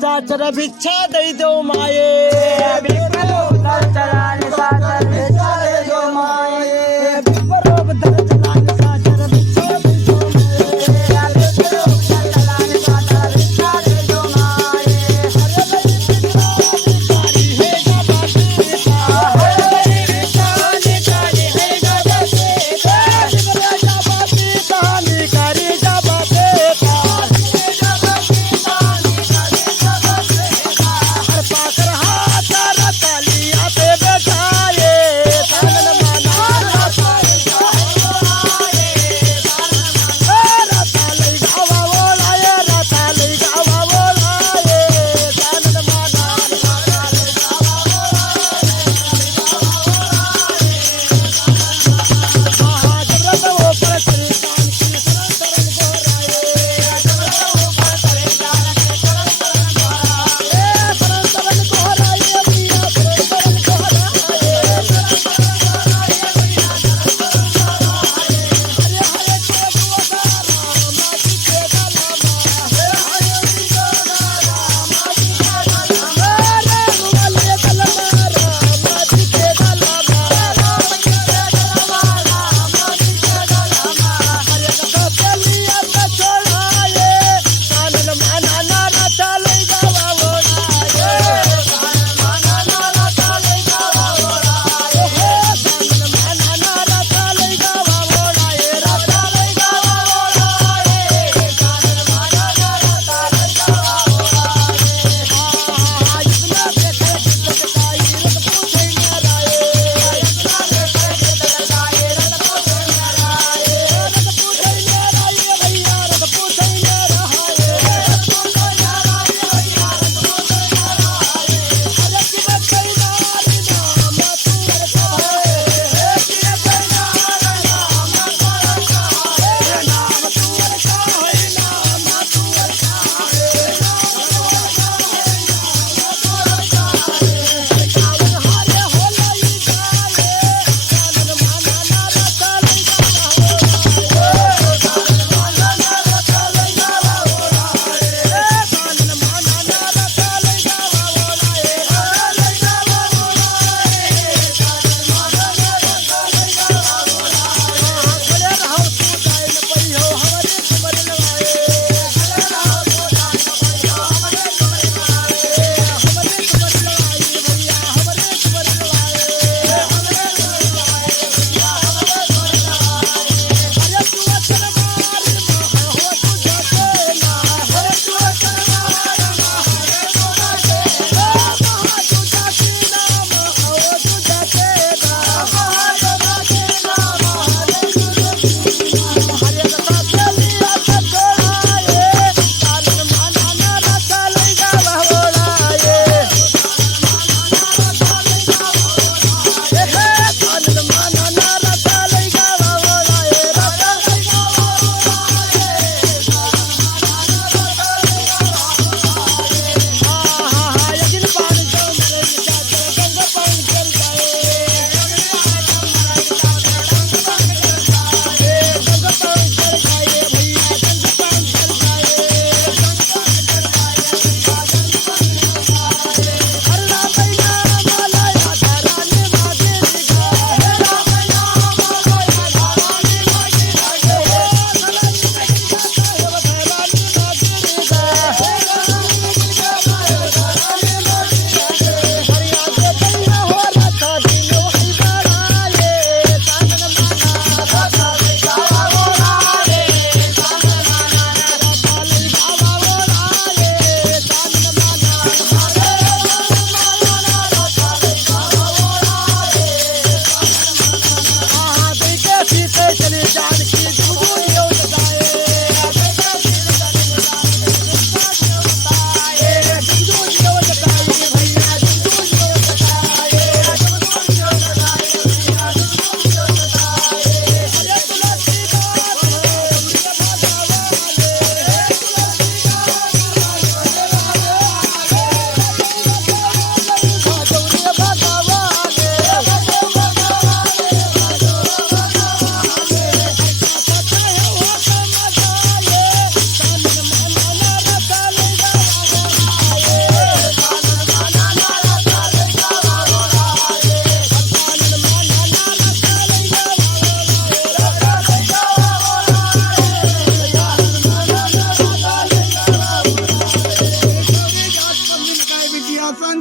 निशाचर भिक्षा दई दो माये विप्रो उतर चला निशाचर भिक्षा दे दो माये विप्रो उतर चला निशाचर भिक्षा दई दो माये विप्रो उतर चला निशाचर भिक्षा दे दो माये पाकर हाथ रतालिया पे बैठाए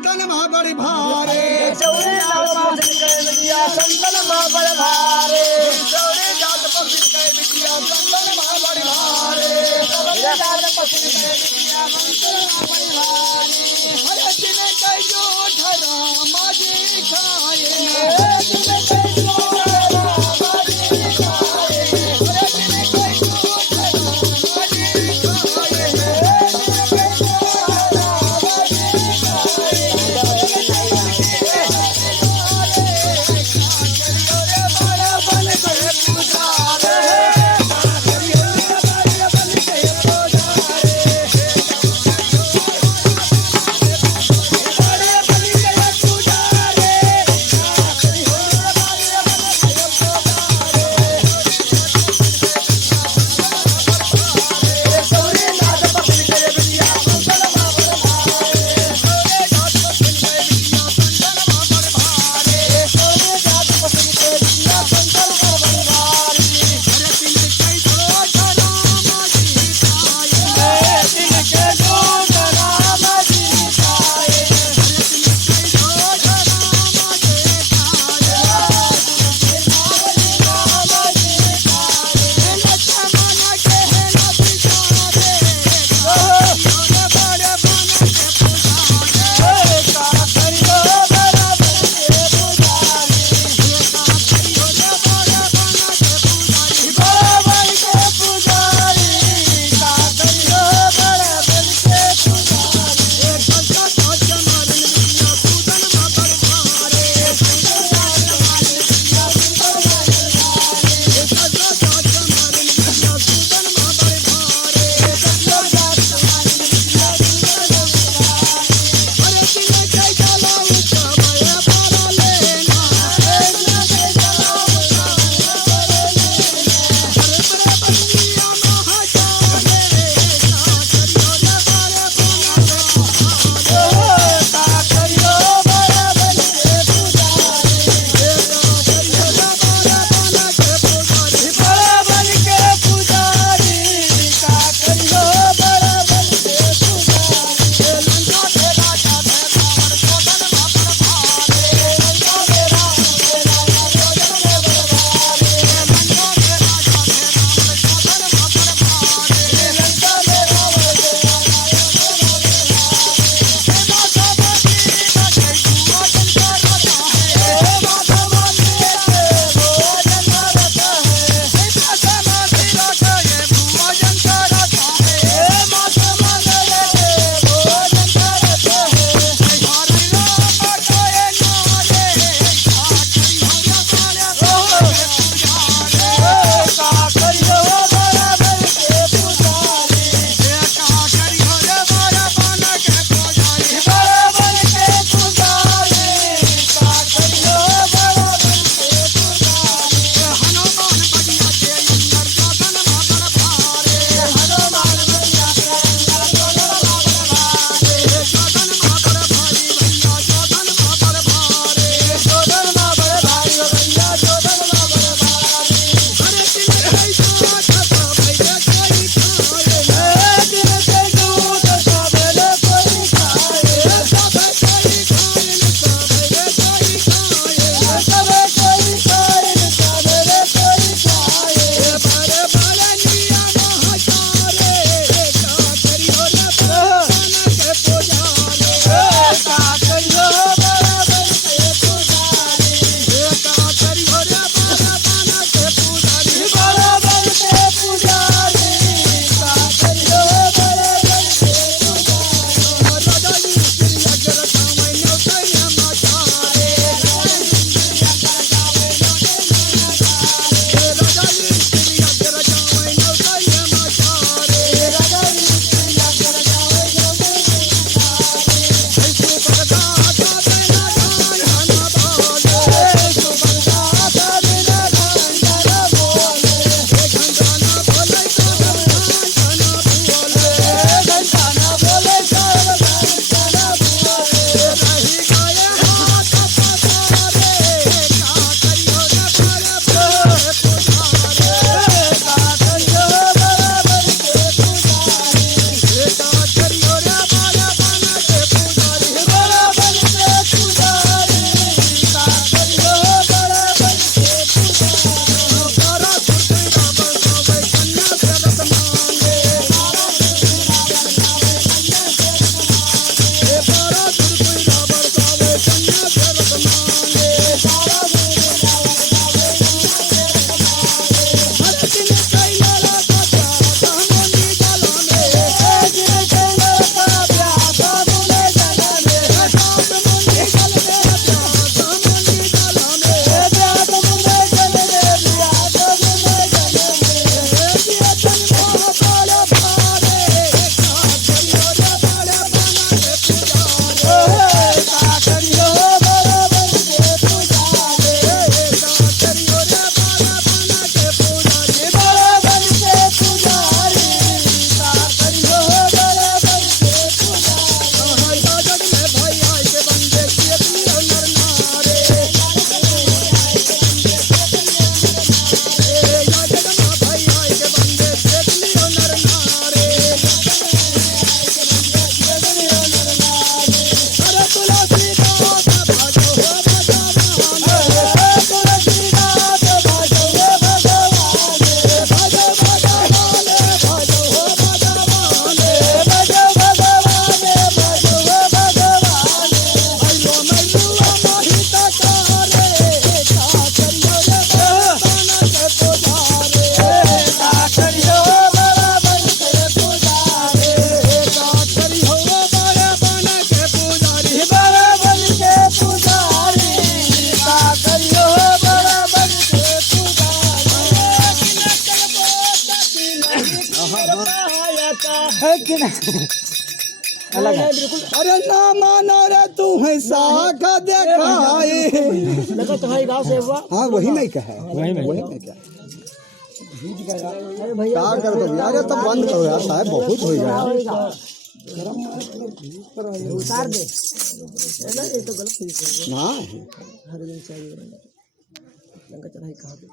संतन महा बड़ी भारे चौरे जात पक्षी के बिटिया संतन मां बड़ भारे चौरे जात पक्षी के बिटिया संतन मां बड़ भारे चौरे जात पक्षी के बिटिया संतन मां बड़ भारे हर दिन कई जो ठरा माजी खाए दिन कई जो ठरा माजी खाए हर दिन कई जो ठरा माजी खाए अलग है बिल्कुल। अरे ना मानो रे तू है साख देखाई। लगा तो भाई गाँव से हुआ। हाँ वही नहीं कहा, वही नहीं कहा। अरे भैया क्या कर दो यार, ये तो बंद करो यार साहब, बहुत हो गया। उतार दे ना, ये तो गलत चीज है। ना हर दिन चाहिए लंका चढ़ाई कहाँ पे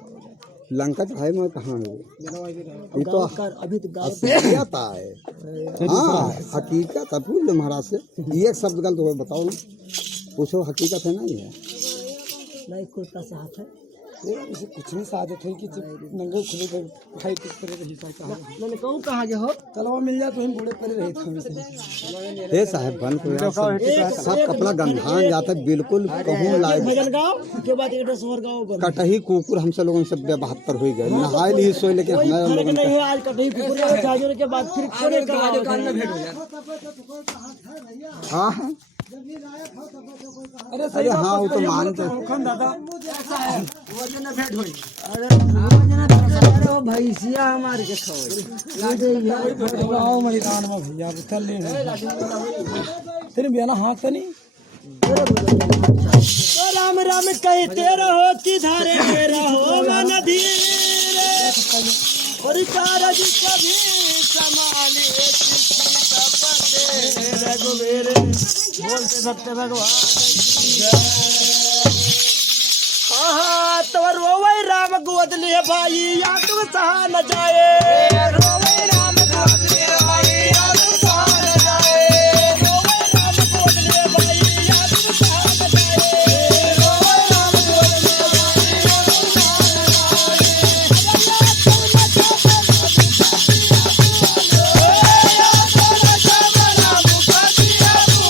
लंका चढ़ाई में कहाँ है ये तो अभी तो गाँव हकीकत है। हाँ हकीकत है, पूछ लो महाराज से। ये एक शब्द गलत हो बताओ ना, पूछो हकीकत है नहीं है। नहीं कुर्ता से हाथ है कुछ नहीं सादत है कि नंगे खुले पर भाई किस तरह का हिस्सा चाहे। मैंने कहूँ कहाँ के हो तलवा मिल जाए तो हम बूढ़े पर रहे थे। हे साहब बन को यार सब कपड़ा गंधान जाता है बिल्कुल। कहूँ लाए भजन गाँव के बाद एक सोहर गाँव कटही कुकुर हमसे लोगों से 72 हो गए, नहाए ली सोए, लेकिन हमारे फर्क नहीं है। आज कटही कुकुर के बाद फिर कोने का भेंट हो जाए। हाँ अरे हाँ वो तो मानते दादा अरे वो भैंसिया हमारे के खाओ मैदान में भैया उतर ले तेरे बिना हाथ तो नहीं। राम राम कहते रहो कि धारे रहो मन धीरे और कारज कभी संभाले रघुवीर बोलते भक्त भगवान। हाँ तो रोवे राम गोद लिए भाई या तू सहा न जाए। रोवे राम गोद लिए भाई या तू सहा न जाए। रोवे राम गोद लिए भाई या तू सहा न जाए। रोवे राम गोद लिए भाई या तू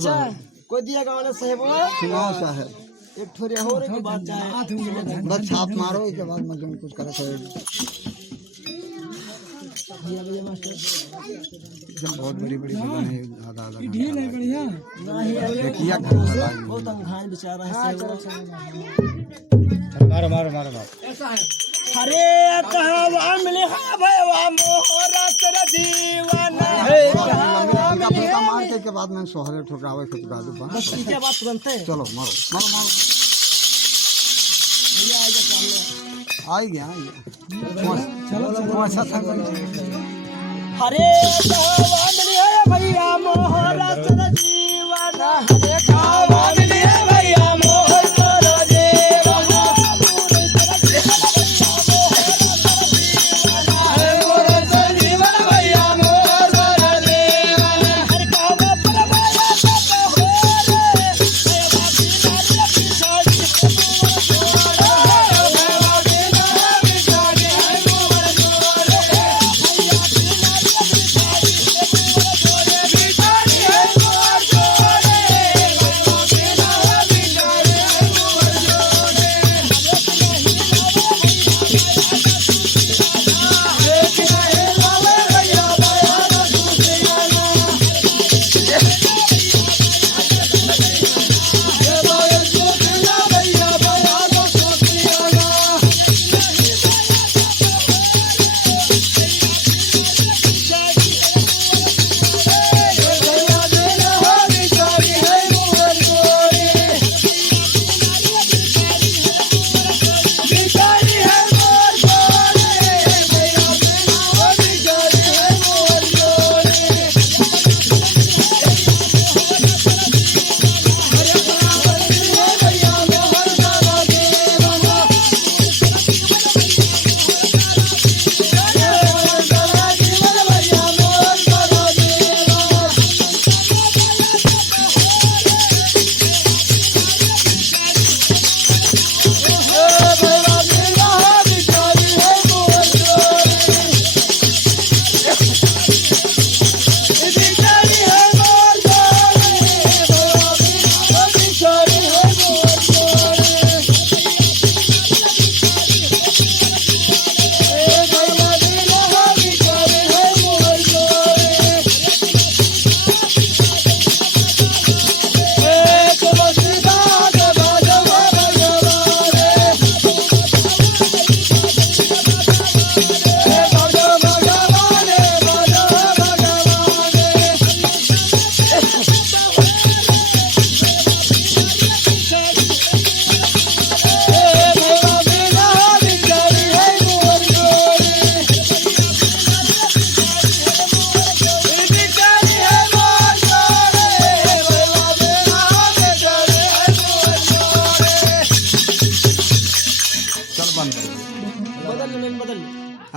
सहा कोई दिया गाँव ने साहेब सुनाओ साहब एक ठोरिया हो रही बात चाहे बस छाप मारो, इसके बाद मतलब कुछ करा बहुत बड़ी बड़ी दुकान है, आधा आधा ढील है बढ़िया किया बहुत अंघान बेचारा है। मारो मारो मारो मारो ऐसा है। हरे कहवा मिले हा भयवा मोहरा तेरा जीवन मार के बाद में सोहरे ठुकरावे ठुकरा दो बस क्या बात बनते हैं। चलो मारो मारो मारो भैया आएगा सामने आ गया चलो हरे कहवा मिलिए भैया मोहरा सर जीवन हरे खावा मिलिए भैया मोहर सर जीवन हरे मोहर सर जीवन भैया मोहर सर जीवन हर खावा परवाया सब हो रे भैया बाकी नारिया पिछाड़ी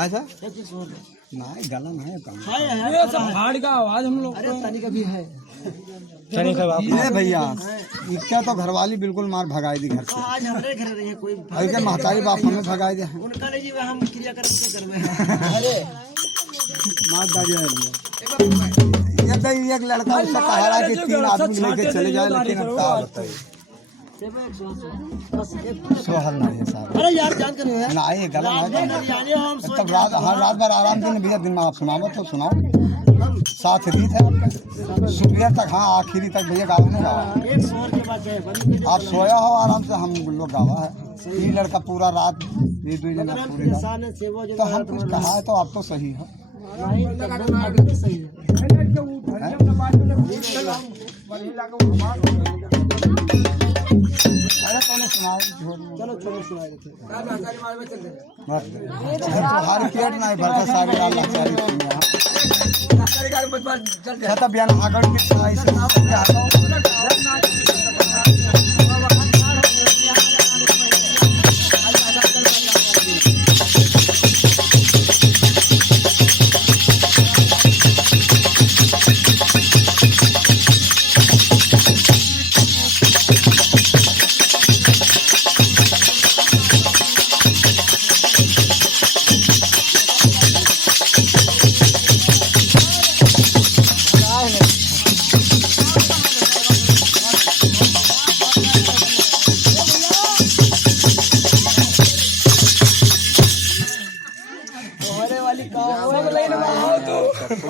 अच्छा नहीं गला नहीं काम ये सब हाड़ का आवाज हम लोग अरे तनी का भी है चलिए सब आप ये भैया इसका तो घरवाली बिल्कुल मार भगाई दी घर से आज हमारे घर रही है कोई अरे महतारी बाप हमें भगाई दे उनका नहीं जी हम क्रियाक्रम के कर में अरे मार दादी ये तो एक लड़का उससे कहा रहा कि 3 आदमी लेके चले जाए लेकिन अब क्या बताइए सोहल नहीं है साहब अरे यार जान कर है ना ये गला नहीं यानी हम तब रात भर आराम दिन भैया दिन में आप सुनाओ तो सुनाओ साथ रीत है आपका सुबह तक हाँ आखिरी तक भैया गाँव में गावा एक शोर के बाद जाए आप सोया हो आराम से हम लोग गावा है ये लड़का पूरा रात ये 2 जना पूरे रात तो हम कुछ कहा है तो आप तो सही है सही अरे कौन सुनाओ चलो छोड़ो सुना देते हर पेट नहीं भरता सारी अल्लाह चारी कहता बयान आगड़ के सुनाई से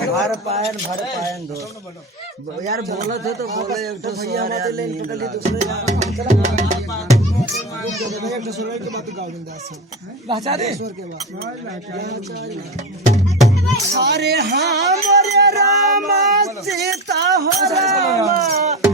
भर पायन दो यार बोला थे तो बोले एक तो भैया हमारे ले निकली दूसरे एक दूसरे के बात गाओ दिन दास भाषा दे ईश्वर के बात अरे हां मोरे राम सीता हो राम